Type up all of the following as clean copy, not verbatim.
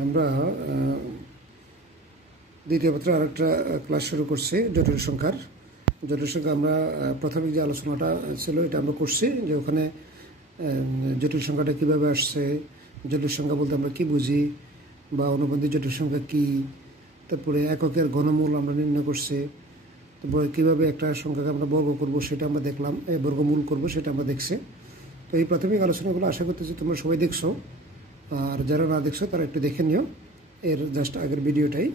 আমরা দ্বিতীয় পত্রে আরেকটা ক্লাস শুরু করছি জটিল সংখ্যার। জটিল সংখ্যা আমরা প্রাথমিক যে আলোচনাটা ছিল এটা আমরা করছি, যে ওখানে জটিল সংখ্যাটা কীভাবে আসছে, জটিল সংখ্যা বলতে আমরা কী বুঝি, বা অনুবন্ধী জটিল সংখ্যা কী, তারপরে এককের ঘনমূল আমরা নির্ণয় করছি, তারপরে কীভাবে একটা সংখ্যাকে আমরা বর্গ করব সেটা আমরা দেখলাম, বর্গমূল করব সেটা আমরা দেখছি। তো এই প্রাথমিক আলোচনাগুলো আশা করতেছি তোমরা সবাই দেখছো, আর যারা না দেখছো তারা একটু দেখে নিও এর জাস্ট আগের ভিডিওটাই।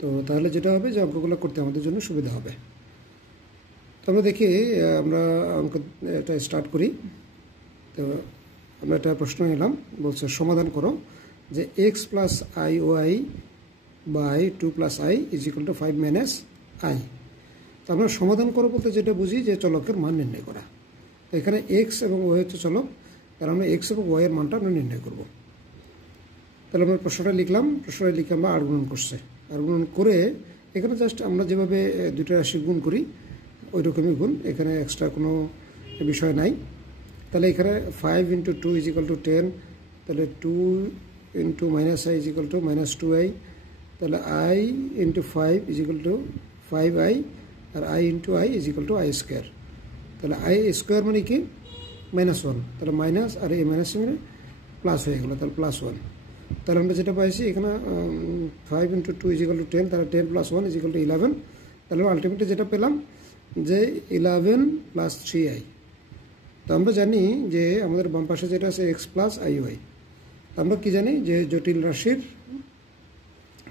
তো তাহলে যেটা হবে যে অঙ্কগুলো করতে আমাদের জন্য সুবিধা হবে। তো আমরা দেখি, আমরা অঙ্ক এটা স্টার্ট করি। তো আমরা একটা প্রশ্ন নিলাম, বলছে সমাধান করো যে x plus i y by 2 + i = 5 - i। তো আমরা সমাধান করো বলতে যেটা বুঝি যে চলকের মান নির্ণয় করা। তো এখানে এক্স এবং ওয়াই হচ্ছে চলক, তাহলে আমরা এক্স এবং ওয়াই এর মানটা আমরা নির্ণয় করব। তাহলে আমরা প্রশ্নটা লিখলাম, প্রশ্নটা লিখে আমরা আর গুণন করছে, আর গুণন করে এখানে জাস্ট আমরা যেভাবে দুইটা রাশি গুণ করি ওই রকমই গুণ, এখানে এক্সট্রা কোনো বিষয় নাই। তাহলে এখানে 5 × 2 = 10, তাহলে 2 × -i = -2i, তাহলে i × 5 = 5i, R i × i = i²। তাহলে i² মানে কি -1, তাহলে মাইনাস, আর এই মাইনাস মানে প্লাস হয়ে গেল, তাহলে +1। তাহলে আমরা যেটা পাইছি এখানে 5 × 2 = 10, তাহলে 10 + 1 = 11। তাহলে আলটিমেটলি যেটা পেলাম যে 11 + 3i। তো আমরা জানি যে আমাদের বাম পাশে যেটা আছে x + iy। আমরা কি জানি যে জটিল রাশির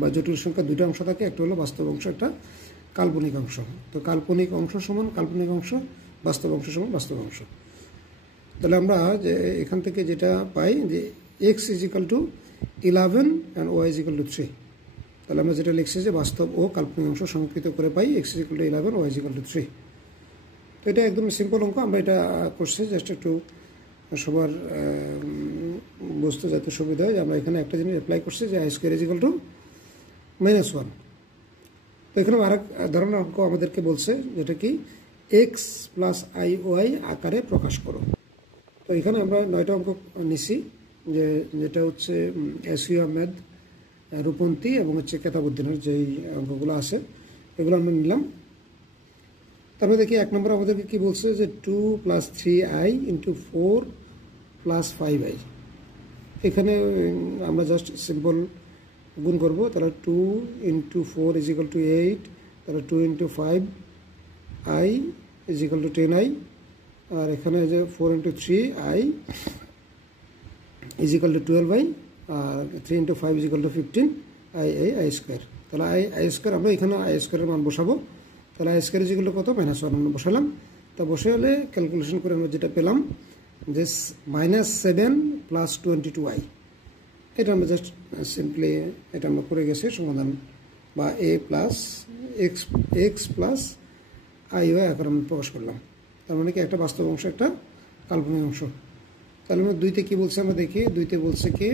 বা জটিল সংখ্যা দুটো অংশ থাকে, একটা হলো বাস্তব অংশ, একটা কাল্পনিক অংশ। তো কাল্পনিক অংশ সমান কাল্পনিক অংশ, বাস্তব অংশ সমান বাস্তব অংশ। তাহলে আমরা যে এখান থেকে যেটা পাই যে x = 11 and y = 3। তাহলে আমরা যেটা লিখছি যে বাস্তব ও কাল্পনিক অংশ সংকৃত করে পাই x = 11, y = 3। তো এটা একদম সিম্পল অঙ্ক, আমরা এটা করছি জাস্ট একটু সবার বুঝতে যাতে সুবিধা হয়। আমরা এখানে একটা জিনিস অ্যাপ্লাই করছি যে i² = -1। তো এখানে আরেক ধরনের অঙ্ক আমাদেরকে বলছে যেটা কি x + iy আকারে প্রকাশ করো। তো এখানে আমরা 9টা অঙ্ক নিছি, যেটা হচ্ছে এসইউ আহমেদ, রূপন্তী এবং হচ্ছে কেতাবুদ্দিনের যেই অঙ্কগুলো আছে এগুলো আমরা নিলাম। তারপরে দেখি 1 নম্বর আমাদেরকে কি বলছে যে 2 + 3i × 4 + 5i। এখানে আমরা জাস্ট সিম্পল গুণ করব, তাহলে 2 × 4 = 8, তাহলে 2 × 5i = 10i, আর এখানে যে 4 × 3i = 12i, আর 3 × 5 = 15i i²। তাহলে i² আমরা এখানে i² এর মান বসাবো। তাহলে i² = কত -1 আমরা বসালাম। তা বসে হলে ক্যালকুলেশন করে আমরা যেটা পেলাম যে -7 + 22i। এটা আমরা জাস্ট সিম্পলি এটা আমরা করে গেছি সমাধান, বা a + x + iy আকারে আমরা প্রকাশ করলাম। তার মানে কি একটা বাস্তব অংশ, একটা কাল্পনিক অংশ। তাহলে আমরা 2তে কি বলছে আমরা দেখি, 2তে বলছে কি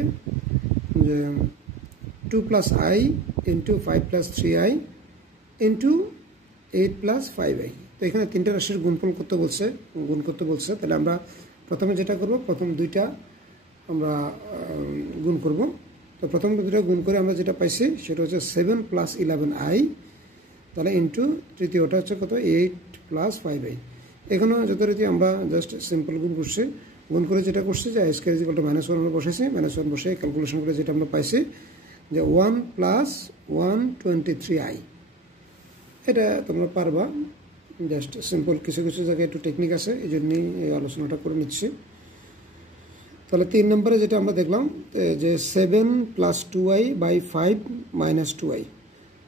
যে 2 + i × 5 + 3i × 8 + 5i। তো এখানে তিনটা রাশির গুণ করতে বলছে। তাহলে আমরা প্রথমে যেটা করব, প্রথম দুইটা আমরা গুণ করব। তো প্রথম দুইটা গুণ করে আমরা যেটা পাইছি সেটা হচ্ছে 7 + 11i, তাহলে ইন্টু তৃতীয়টা হচ্ছে কত 8 + 5i। এখানেও যথারীতি আমরা জাস্ট সিম্পল গুণ করে যেটা করছি যে i² = -1 আমরা বসাইছি, -1 বসে ক্যালকুলেশন করে যেটা আমরা পাইছি যে 1 + 123i। এটা তোমরা পারবা, জাস্ট সিম্পল কিছু জায়গায় একটু টেকনিক আছে, এই জন্যই এই আলোচনাটা করে নিচ্ছি। তাহলে 3 নম্বরে যেটা আমরা দেখলাম যে 7 + 2i / 5 - 2i।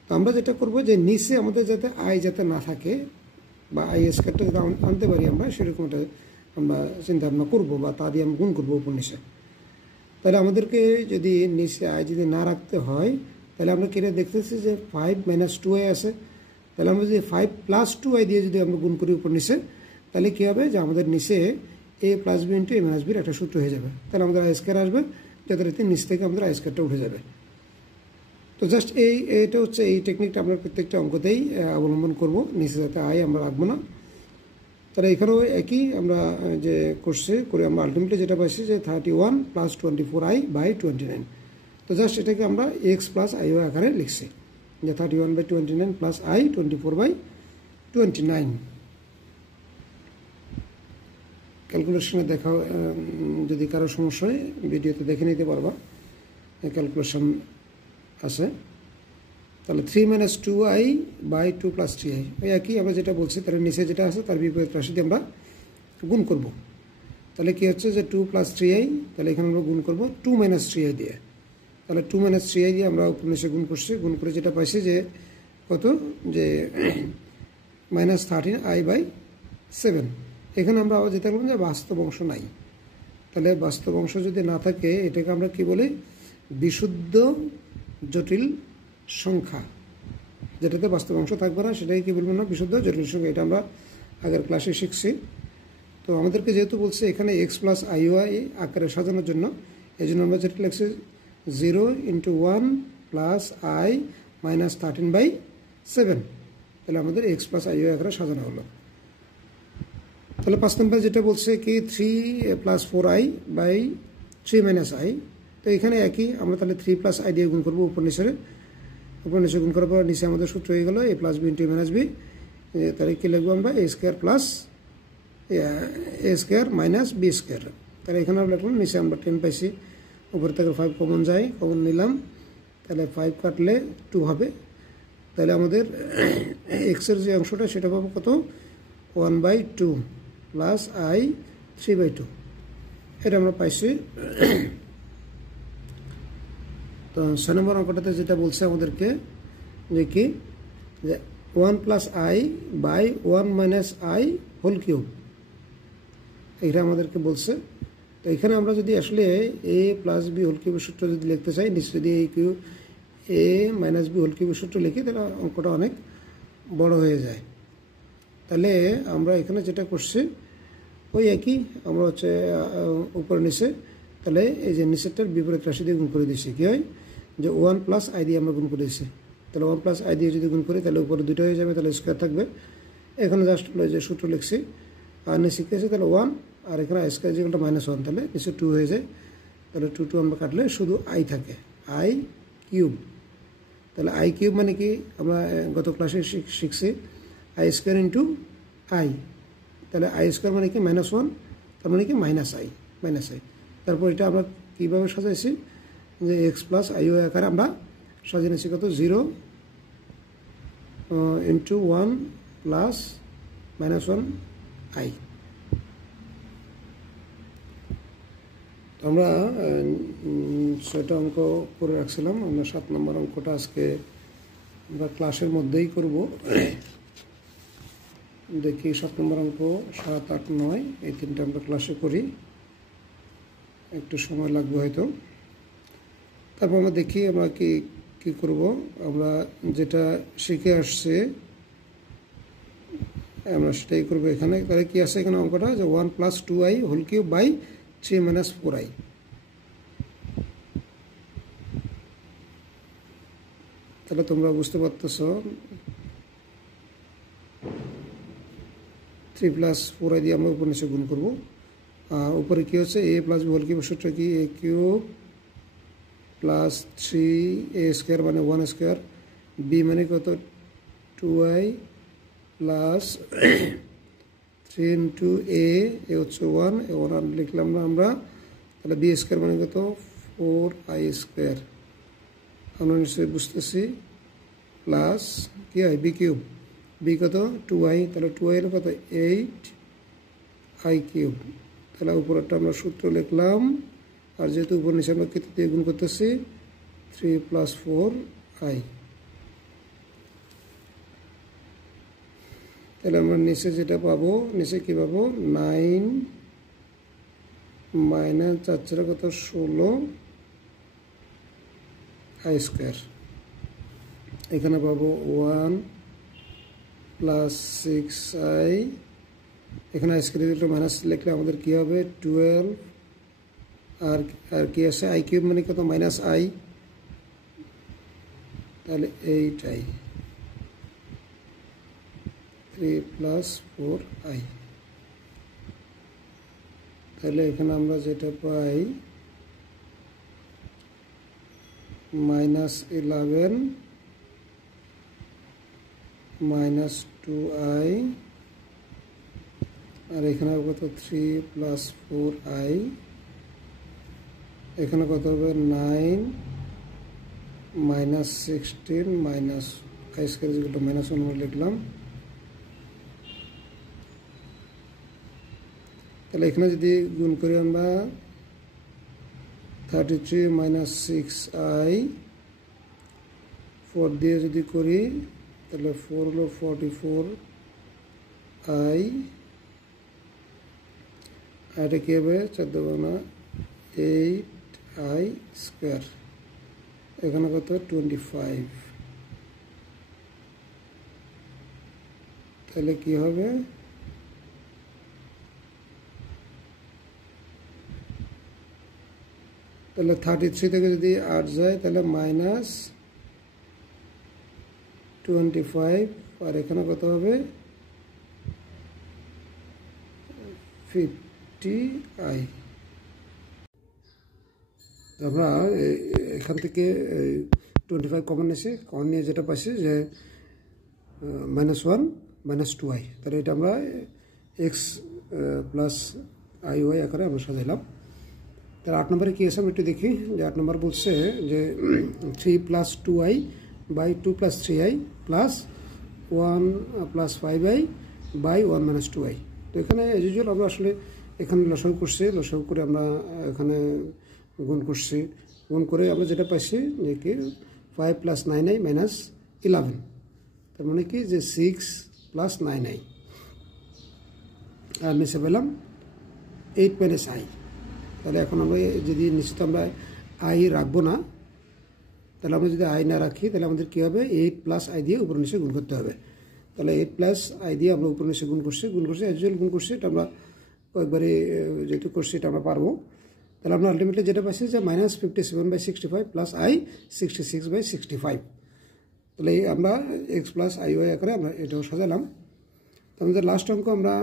তো আমরা যেটা করব যে নিচে আমাদের যাতে i যাতে না থাকে, বা i² যাতে আনতে পারি আমরা, সেরকম একটা আমরা চিন্তা ভাবনা করবো, বা তা দিয়ে আমরা গুণ করবো উপর নিচে। তাহলে আমাদেরকে যদি নিচে i যদি না রাখতে হয়, তাহলে আমরা কেটে দেখতেছি যে 5 - 2i আছে। তাহলে আমরা যদি 5 + 2i দিয়ে যদি আমরা গুণ করি উপর নিচে, তাহলে কী হবে যে আমাদের নিচে a + b × a - b একটা সূত্র হয়ে যাবে। তাহলে আমাদের i² আসবে, যথারীতি নিচ থেকে আমাদের i² উঠে যাবে। তো জাস্ট এইটা হচ্ছে এই টেকনিকটা আমরা প্রত্যেকটা অঙ্কতেই অবলম্বন করব, নিচে যাতে i আমরা রাখবো না। তাহলে এখানেও একই আমরা যে করে আমরা আলটিমেটলি যেটা পাইছি যে 31 + 24i / 29। তো জাস্ট এটাকে আমরা এক্স প্লাস আই ওয়াই আকারে লিখছি, যে 31/29 প্লাস আই 24/29। ক্যালকুলেশনে দেখা, যদি কারো সমস্যা হয় ভিডিওতে দেখে নিতে পারবা, ক্যালকুলেশন আছে। তাহলে 3 - 2i/2 + 3i, ওই একই আমরা যেটা বলছি, তার নিচে যেটা আছে তার বিপরীত রাশি দিয়ে আমরা গুণ করব। তাহলে কি হচ্ছে যে 2 + 3i, তাহলে এখানে আমরা গুণ করব 2 - 3i দিয়ে। তাহলে 2 - 3i দিয়ে আমরা উপর নিচে গুণ করছি, গুণ করে যেটা পাইছি যে কত, যে -13i/7। এখানে আমরা আবার যেটা বললাম যে বাস্তব অংশ নাই। তাহলে বাস্তব অংশ যদি না থাকে এটাকে আমরা কি বলি, বিশুদ্ধ জটিল সংখ্যা। যেটাতে বাস্তব অংশ থাকবে না সেটাই কি বলবো না, বিশুদ্ধ জটিল সংখ্যা। এটা আমরা আগের ক্লাসে শিখছি। তো আমাদেরকে যেহেতু বলছে এখানে এক্স প্লাস আই ওয়াই আকারে সাজানোর জন্য, এই জন্য আমরা যেটা লিখছি 0 × 1 + i - 13/7। তাহলে আমাদের এক্স প্লাস আই ওয়াই আকারে সাজানো হলো। তাহলে 5 নম্বর যেটা বলছে কি 3 + 4i/3 - i। তো এখানে একই, আমরা তাহলে 3 + i দিয়ে গুণ করবো উপর নিচে গুণ করার পর নিচে আমাদের সূত্র হয়ে গেল a + b × a - b। তাহলে কি লিখবো আমরা, a² + b²। তাহলে এখানে আমরা লিখলাম, নিচে আমরা 10 পাইছি, উপর থেকে 5 কমন যায়, কমন নিলাম, তাহলে 5 কাটলে 2 হবে। তাহলে আমাদের এক্সের যে অংশটা সেটা পাবো কত, 1/2 + i 3/2। এটা আমরা পাইছি। তো 6 নম্বর অঙ্কটাতে যেটা বলছে আমাদেরকে যে কি, যে 1 + i/1 - i হোল কিউব, এটা আমাদেরকে বলছে। তো এখানে আমরা যদি আসলে a + b হোল কিউবের সূত্র যদি লিখতে চাই, নিচে যদি a - b হোল কিউবের সূত্র লিখি, তাহলে অঙ্কটা অনেক বড় হয়ে যায়। তাহলে আমরা এখানে যেটা করছি ওই একই, আমরা হচ্ছে উপরে নিচে, তাহলে এই যে নিচেরটার বিপরীত রাশি দিয়ে গুণ করে দিচ্ছি। কী হয়, যে 1 + i দিয়ে আমরা গুণ করে দিচ্ছি। তাহলে 1 + i দিয়ে যদি গুণ করি তাহলে উপরে 2টা হয়ে যাবে, তাহলে স্কোয়ার থাকবে। এখানে জাস্ট যে সূত্র লিখছি, আর নিচে কী আছে, তাহলে 1, আর এখানে i² যেগুলো -1, তাহলে নিচে 2 হয়ে যায়। তাহলে 2 আমরা কাটলে শুধু i থাকে, i³ তাহলে i³ মানে কি, আমরা গত ক্লাসে শিখছি i² × i। তাহলে i² মানে কি -1, তার মানে কি -i। তারপর এটা আমরা কীভাবে সাজাইছি, যে এক্স প্লাস আই ওয়াই আকারে আমরা সাজিয়ে নিয়েছি কত, 0 × 1 + -1i। তো আমরা 6টা অঙ্ক করে রাখছিলাম, আমরা 7 নম্বর অঙ্কটা আজকে আমরা ক্লাসের মধ্যেই করব। দেখি 7 নম্বর অঙ্ক, 7, 8, 9 এই 3টা আমরা ক্লাসে করি, একটু সময় লাগবে হয়তো। তারপর আমরা দেখি আমরা কি করব। আমরা যেটা শিখে আসছে আমরা সেটাই করবো এখানে। তাহলে কি আছে এখানে অঙ্কটা, যে 1 + 2i whole cube by 3 - 4i। তাহলে তোমরা বুঝতে পারতেছ 3 + 4i দিয়ে আমরা উপর নিচে গুণ করবো। আর উপরে কি হচ্ছে, a + b হোল কিউবের সূত্র কি, a³ + 3a² মানে 1², b মানে কত 2i + 3 × a হচ্ছে 1, 1 লিখলাম না আমরা। তাহলে b² মানে কত 4i², আমরা নিশ্চয়ই বুঝতেছি, প্লাস কি হয় b³ b কত 2i, তাহলে 2i এর কত 8i³। তাহলে উপরেরটা আমরা সূত্র লিখলাম, আর যেহেতু উপর নিচে আমরা কত দিয়ে গুণ করতেছি, 3 + 4i। তাহলে আমরা নিচে যেটা পাবো, নিচে কি পাবো, 9 - 4 কত 16i²। এখানে পাবো 1 + 6i, এখানে i² মাইনাস লিখলে আমাদের কি হবে 12, আর কি আছে i³ মানে কত -i, তাহলে 8i, 3 + 4i। তাহলে এখানে আমরা যেটা পাই -11 -2i, আর এখানে কত 3 + 4i, এখানে কত হবে 9 -16 -i স্কয়ার -1 লিখলাম। তাহলে এখানে যদি গুণ করি আমরা 33 -6i 4 দিয়ে যদি করি তাহলে 4 হলো 44i, আর এটা কি হবে 14 বাংলা 8i স্কয়ার, এখানে কত 25। তাহলে কি হবে তাহলে 33 থেকে যদি 8 যায় তাহলে -25, আর এখানে কত হবে 50i। আমরা এখান থেকে 25 কমন নিয়েছি, কমন নিয়ে যেটা পাইছি যে -1 -2i, তাহলে এটা আমরা x + iy আকারে আমরা সাজাইলাম। তাহলে 8 নম্বরে কী আছে আমরা একটু দেখি, যে 8 নম্বর বলছে যে 3 + 2i / 2 + 3i + 1 + 5i / 1 - 2i। তো এখানে এজ ইউজুয়াল আমরা আসলে এখানে লসাগু করছি, লসাগু করে আমরা এখানে গুণ করছি, গুণ করে আমরা যেটা পাইছি যে কি 5 + 9i - 11, তার মানে কি যে 6 + 9i, আর নিচে পেলাম 8 - i। তাহলে এখন আমরা যদি নিশ্চিত আমরা i রাখবো না, তাহলে আমরা যদি i না রাখি তাহলে আমাদের কী হবে 8 + i দিয়ে উপর নিচে গুণ করতে হবে। তাহলে 8 + i দিয়ে আমরা উপর নিচে গুণ করছি অ্যাকচুয়াল গুণ করছি, এটা আমরা কয়েকবারই যেহেতু করছি এটা আমরা পারবো। তাহলে আমরা আলটিমেটলি যেটা পাইছি যে -57/65 + i 66/65। তাহলে আমরা x + iy আকারে আমরা এটাও সাজালাম। তো আমাদের লাস্ট অঙ্ক আমরা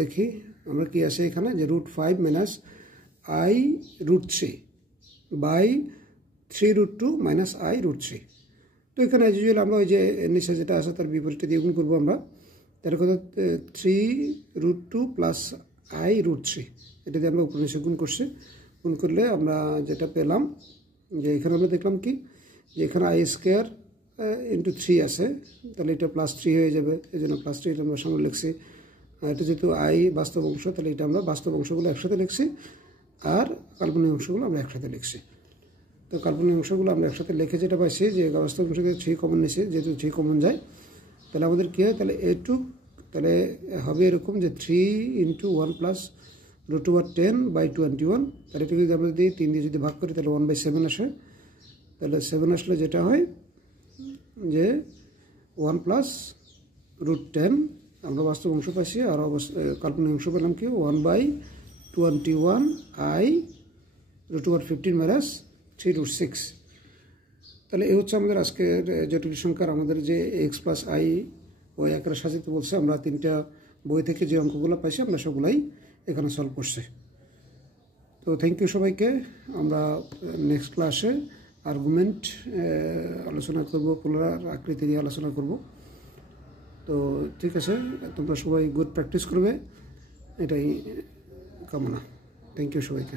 দেখি আমরা কি আছে এখানে, যে √5 - i √3 / 3 √2 - i √3। তো এখানে অ্যাজ ইউজুয়াল আমরা ওই যে নিচে যেটা আছে তার বিপরীতে দিয়ে গুণ করবো আমরা। তার কথা 3 √2 + i √3, এটা দিয়ে আমরা উপর নিচে গুণ করছি। গুণ করলে আমরা যেটা পেলাম যে এখানে আমরা দেখলাম কি যে এখানে i² × 3 আছে, তাহলে এটা +3 হয়ে যাবে, এই জন্য +3 এটা আমরা সামনে লিখছি। আর এটা যেহেতু i বাস্তব অংশ, তাহলে এটা আমরা বাস্তব অংশগুলো একসাথে লিখছি, আর কাল্পনিক অংশগুলো আমরা একসাথে লিখছি। তো কাল্পনিক অংশগুলো আমরা একসাথে লিখে যেটা পাইছি যে বাস্তব অংশ থেকে 3 কমন নিয়েছি, যেহেতু 3 কমন যায় তাহলে আমাদের কী হয়, তাহলে এটুক তাহলে হবে এরকম যে 3 × 1 + √10/21। তাহলে এটাকে যদি আমরা যদি 3 দিয়ে যদি ভাগ করি তাহলে 1/7 আসে। তাহলে 7 আসলে যেটা হয় যে 1 + √10 আমরা বাস্তব অংশ পাইছি, আর কাল্পনিক অংশ পেলাম কি 1/21i √15 - 3 √6। তাহলে এই হচ্ছে আমাদের আজকের জটিল সংখ্যার আমাদের যে x + i ওই আকারে সাজাতে বলছে। আমরা 3টা বই থেকে যে অঙ্কগুলো পাইছি আমরা সবগুলাই এখানে সলভ করছি। তো থ্যাংক ইউ সবাইকে। আমরা নেক্সট ক্লাসে আর্গুমেন্ট আলোচনা করব, পোলার আকৃতি নিয়ে আলোচনা করব। তো ঠিক আছে, তোমরা সবাই গুড প্র্যাকটিস করবে, এটাই কামনা। থ্যাংক ইউ সবাইকে।